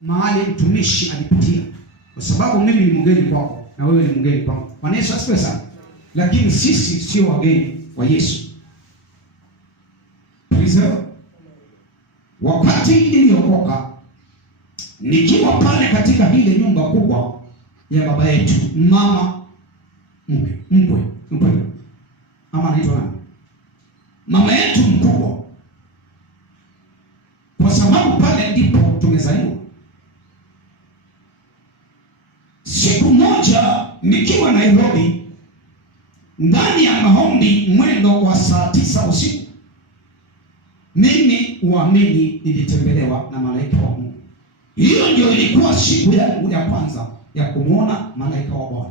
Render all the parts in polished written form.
mahali mtumishi alipitia, kwa sababu mimi ni mgeni kwako na wewe ni mgeni kwangu. Bwana Yesu asifiwe sana. Lakini sisi sio wageni wa Yesu. Wakati niliokoka, nikiwa pale katika ile nyumba kubwa ya baba yetu, mama mkwe ama anaitwa nani, mama yetu mkubwa, kwa sababu pale ndipo tumezaliwa. Siku moja nikiwa Nairobi, ndani ya maombi mwendo wa saa 9 usiku, mimi uamini nilitembelewa na malaika wa Mungu. Hiyo ndio ilikuwa siku yangu ya kwanza ya kumuona malaika wa Bwana.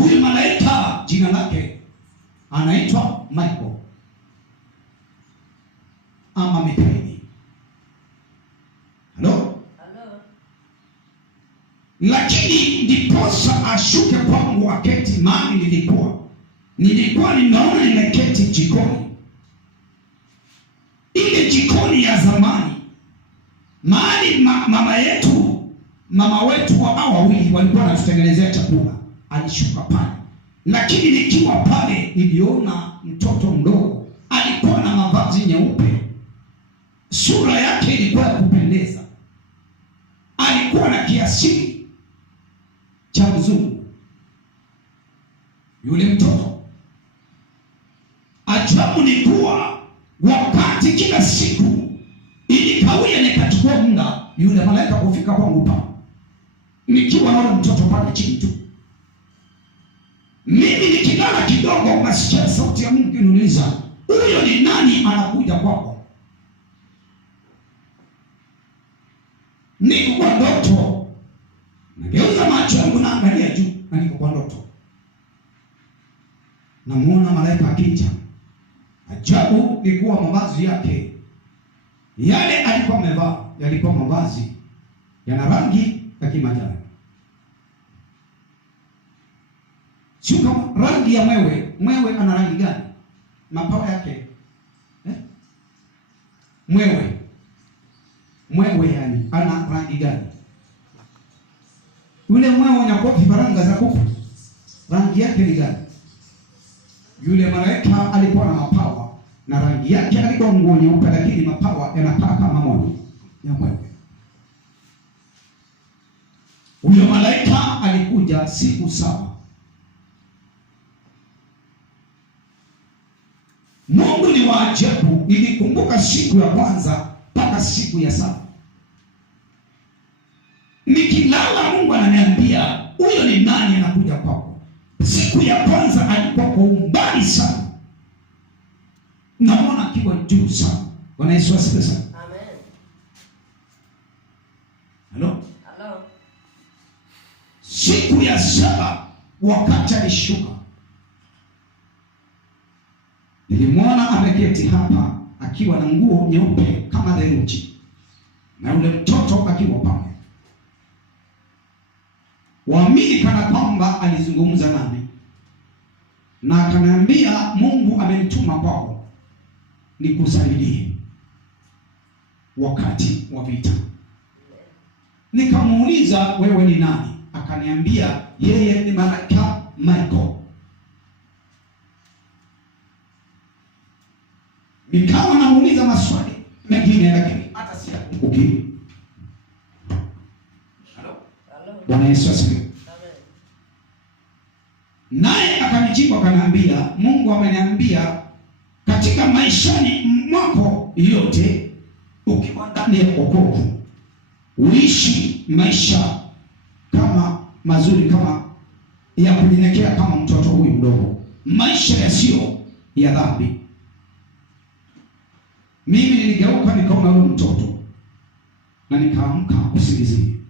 Huyu malaika jina lake anaitwa Michael ama Mikaeli. Hello? Lakini ndiposa ashuke kwangu aketi mahali nilikuwa ninaona nimeketi jikoni. Ile jikoni ya zamani, mahali mama wetu wa wawili walikuwa wanatutengenezea chakula, alishuka pale. Lakini nikiwa pale niliona mtoto mdogo, alikuwa na mavazi nyeupe, sura yake ilikuwa ya kupendeza, alikuwa na kiasili cha mzungu. Yule mtoto, ajabu ni kuwa wakati kila siku ilikawia nikachukua muda yule malaika kufika kwangu pale, nikiwa na yule mtoto pale chini tu. Mimi nikilala kidogo, nasikia sauti ya Mungu inaniuliza, huyo ni nani anakuja kwako? Niko kwa ndoto, nageuza macho yangu naangalia juu, na niko kwa ndoto, namuona malaika akija. Ajabu ni kuwa mavazi yake yale alikuwa amevaa yalikuwa mavazi yana rangi ya kimajani, sio kama rangi ya mwewe. Mwewe ana rangi gani? Mapawa yake mwewe yani ana rangi gani? Yule mwewe unakuwa vifaranga za kuku, rangi yake ni gani? Yule malaika alikuwa na mapawa na rangi yake alikuwa nguo nyeupe, lakini mapawa yanakaa kama moyo ya mwewe. Huyo malaika alikuja siku 7. Mungu ni wa ajabu. Nilikumbuka siku ya kwanza mpaka siku ya 7. Nikilala Mungu ananiambia, huyo ni nani anakuja kwako? Siku ya kwanza alikuwa kwa umbali sana, naona akiwa juu sana. Bwana Yesu asifiwe sana. Amen. Hello? Siku ya 7 wakati alishuka, nilimwona ameketi hapa akiwa na nguo nyeupe kama theluji, na yule mtoto akiwa pale. Waamini kana kwamba alizungumza nami na akaniambia, Mungu amenituma kwako nikusaidie wakati wa vita. Nikamuuliza, wewe ni nani? Akaniambia yeye ni malaika Michael. Nikawa namuuliza maswali mengine, lakini hata siyakumbuki. Bwana Yesu asifiwe. Naye akanijibu akaniambia, Mungu ameniambia katika maishani mwako yote, ukiwa ndani ya wokovu, uishi maisha kama mazuri, kama ya kunyenyekea kama mtoto huyu mdogo, maisha yasiyo ya dhambi. Mimi niligeuka nikaona huyo mtoto na nikaamka usingizini.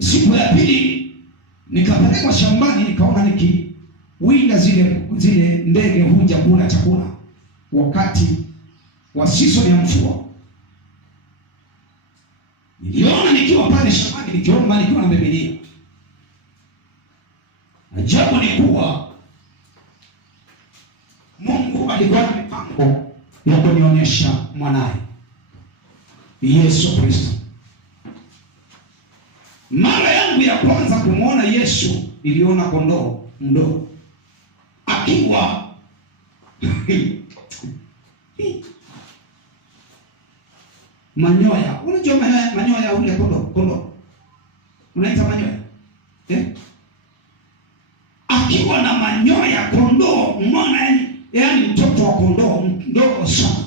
Siku ya pili nikapelekwa shambani, nikaona nikiwinda zile ndege huja kula chakula wakati wa season ya mvua. Niliona nikiwa pale shambani nikiomba, nikiwa na Biblia. Ajabu ni kuwa Mungu alikuwa na mipango ya kunionyesha mwanae Yesu Kristo. Mara yangu ya kwanza kumwona Yesu iliona kondoo mdogo akiwa manyoya. Unajua manyoya ule kondoo unaita manyoya akiwa na manyoya kondoo, mwana yani mtoto wa kondoo mdogo sana,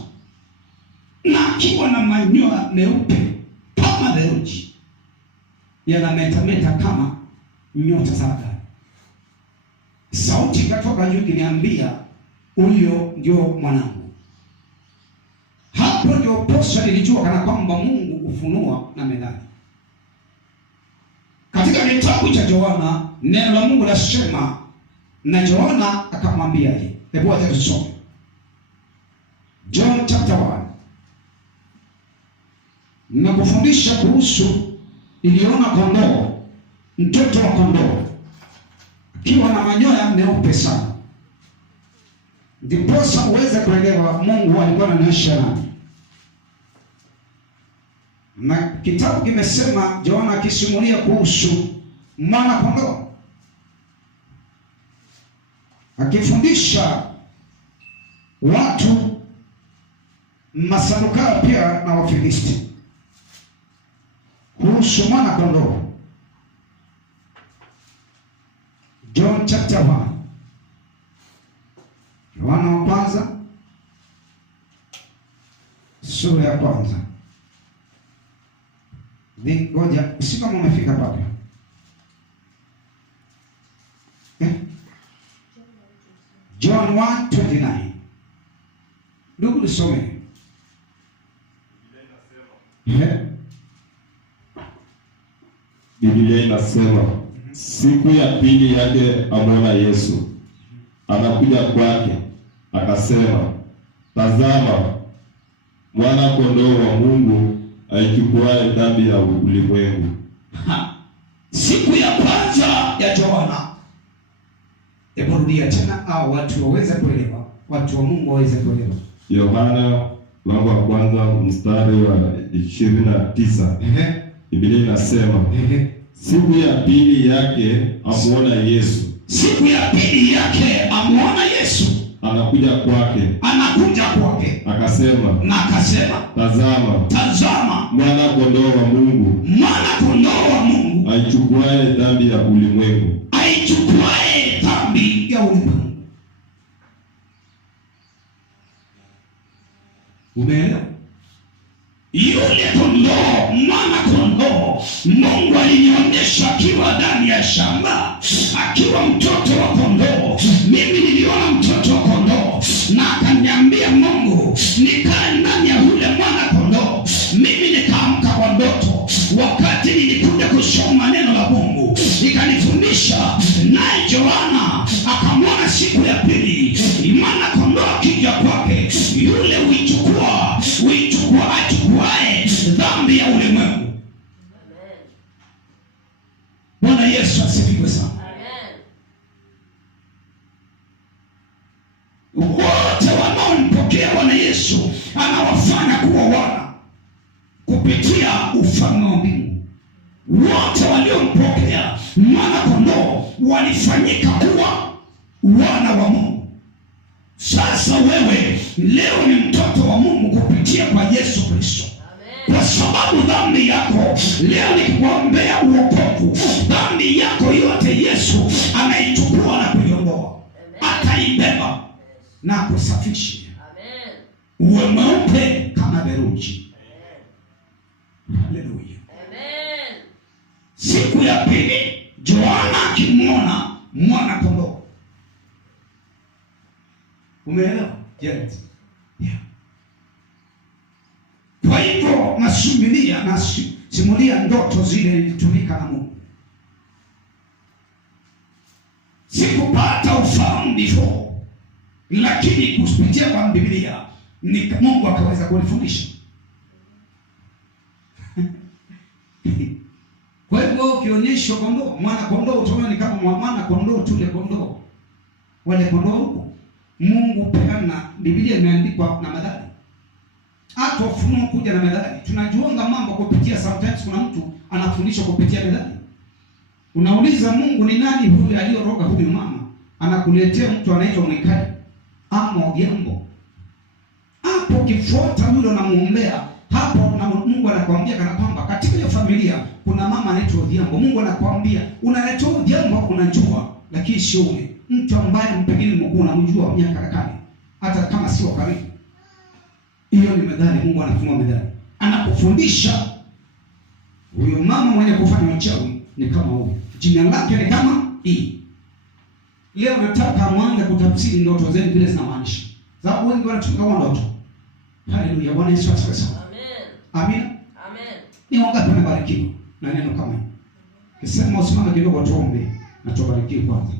na akiwa na manyoya meupe kama theluji, yanametameta kama nyota za angani. Sauti ikatoka juu ikiniambia, huyo ndio mwanangu. Hapo ndio posa nilijua kana kwamba Mungu ufunua na methali. Katika kitabu cha Yohana neno la Mungu lasema, na Yohana akamwambiaje? Hebu acha tusome John chapter 1. Ninakufundisha kuhusu iliona kondoo, mtoto wa kondoo akiwa na manyoya meupe sana, ndiposa uweze kuelewa Mungu alikuwa ananionyesha nani. Na kitabu kimesema, Yohana akisimulia kuhusu mwana kondoo, akifundisha watu Masadukayo pia na Wafilisti kuhusu mwana kondoo. John chapter 1, Yohana wa kwanza sura ya kwanza. Ngoja si kama umefika papo. John 1:29. Ndugu nisome. Biblia inasema, siku ya pili yake amwona Yesu, anakuja kwake, akasema, tazama mwana kondoo wa Mungu aichukuaye dhambi ya ulimwengu. Siku ya kwanza ya Yohana. Hebu rudia tena au watu waweze kuelewa, watu wa Mungu waweze kuelewa. Yohana mlango wa kwanza mstari wa 29. Biblia inasema, siku ya pili yake amuona Yesu. Siku ya pili yake amuona Yesu. Anakuja kwake. Akasema, tazama mwana kondoo wa Mungu. Aichukuaye dhambi ya ulimwengu. Umeelewa? Yule kondoo, mwana kondoo, Mungu alinionyesha akiwa ndani ya shamba, akiwa mtoto wa kondoo. Mimi niliona mtoto wa kondoo, na akaniambia Mungu nikae ndani ya yule mwana kondoo. Mimi nikaamka kwa ndoto, wakati nilikuja kusoma neno la Mungu, nikanifundisha. Naye Yohana akamwona siku ya pili mwana kondoo akija kwake, yule achukuaye dhambi ya ulimwengu. Bwana Yesu asifiwe sana. Wote wanaompokea Bwana Yesu anawafanya kuwa wana kupitia ufalme wa mbingu. Wote waliompokea mwana kondoo walifanyika kuwa wana wa Mungu. Sasa wewe leo ni mtoto wa Mungu kupitia kwa Yesu Kristo. Kwa sababu dhambi yako leo nikikuombea uokovu, dhambi yako yote Yesu anaichukua na kuiondoa. Ataibeba na kusafisha. Uwe mweupe kama theluji. Haleluya. Siku ya pili Yohana akimwona mwana kondoo. Umeelewa? Yes. Yeah. Kwa hivyo nasimulia ndoto zile ilitumika na Mungu. Sikupata ufahamu before, lakini kupitia kwa Biblia Mungu akaweza kunifundisha. Kwa hivyo ukionyeshwa kondoo, mwana kondoo utaona ni kama mwana kondoo tule kondoo. Wale kondoo huko Mungu peana, Biblia imeandikwa na madhari. hata ufunuo kuja na methali. Tunajuanga mambo kupitia, sometimes kuna mtu anafundishwa kupitia methali. Unauliza Mungu ni nani huyu aliyoroga huyu mama? Anakuletea mtu anaitwa Mwikali ama Ogiambo. Hapo kifuata yule unamuombea, hapo na Mungu anakuambia kana kwamba katika hiyo familia kuna mama anaitwa Ogiambo. Mungu anakuambia unaletea Ogiambo, unajua, lakini sio ule mtu ambaye pengine Mungu unamjua miaka kale, hata kama sio karibu. Hiyo ni methali. Mungu anafunua methali, anakufundisha huyo mama mwenye kufanya uchawi ni kama huyu, jina lake ni kama hii. Leo nataka mwanze kutafsiri ndoto zenu vile zinamaanisha, sababu wengi wanatunga ndoto. Haleluya, Bwana Yesu asifiwe sana. Amen. Amen. Amen. Ni wangapi wanabarikiwa na neno kama hili? Kisema usimame kidogo tuombe na tubarikiwe kwanza.